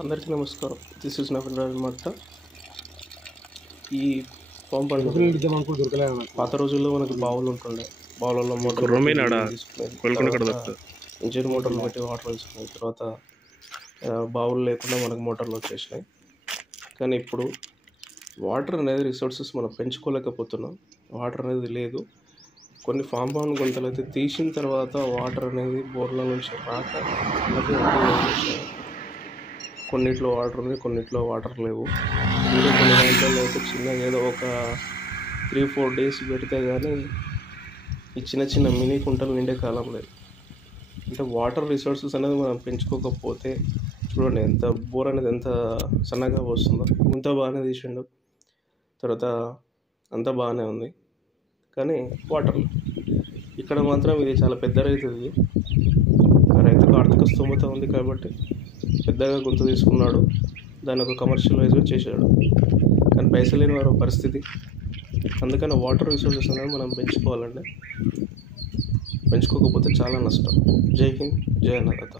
అందరికీ నమస్కారం. This is Naveen మట్ట. ఈ పంప్ పాత రోజుల్లో మనకు బావులు ఉంటుండే. బావులలో మోటార్ ఇంజిన్ మోటార్లు పెట్టి వాటర్ వేసుకున్నాయి. తర్వాత బావులు లేకుండా మనకు మోటార్లు వచ్చేసినాయి. కానీ ఇప్పుడు వాటర్ అనేది రిసోర్సెస్ మనం పెంచుకోలేకపోతున్నాం. వాటర్ అనేది లేదు. కొన్ని ఫామ్ పౌండ్ గుంతలు అయితే తీసిన తర్వాత వాటర్ అనేది బోర్ల నుంచి రాక కొన్నిట్లో వాటర్ ఉంది, కొన్నిట్లో వాటర్ లేవు. ఇంకా కొన్ని దాంట్లో అయితే చిన్నగా ఏదో ఒక 3-4 డేస్ పెడితే కానీ ఈ చిన్న చిన్న మినీ కుంటలు నిండే కాలం లేదు. అంటే వాటర్ రిసోర్సెస్ అనేది మనం పెంచుకోకపోతే చూడండి ఎంత బోర్ అనేది ఎంత సన్నగా వస్తుందో. ఇంత బాగానే తీసిండు, తర్వాత అంతా బాగానే ఉంది, కానీ వాటర్ ఇక్కడ మాత్రం ఇది చాలా పెద్ద రైతు. ఇది రైతుకు ఆర్థిక స్తోమత ఉంది కాబట్టి పెద్దగా గుంత తీసుకున్నాడు, దాన్ని ఒక కమర్షియల్ వైజ్గా చేశాడు. కానీ పైసలు లేని వారు పరిస్థితి. అందుకని వాటర్ రిసోర్సెస్ అనేది మనం పెంచుకోవాలండి. పెంచుకోకపోతే చాలా నష్టం. జై హింద్, జై అన్నదాత.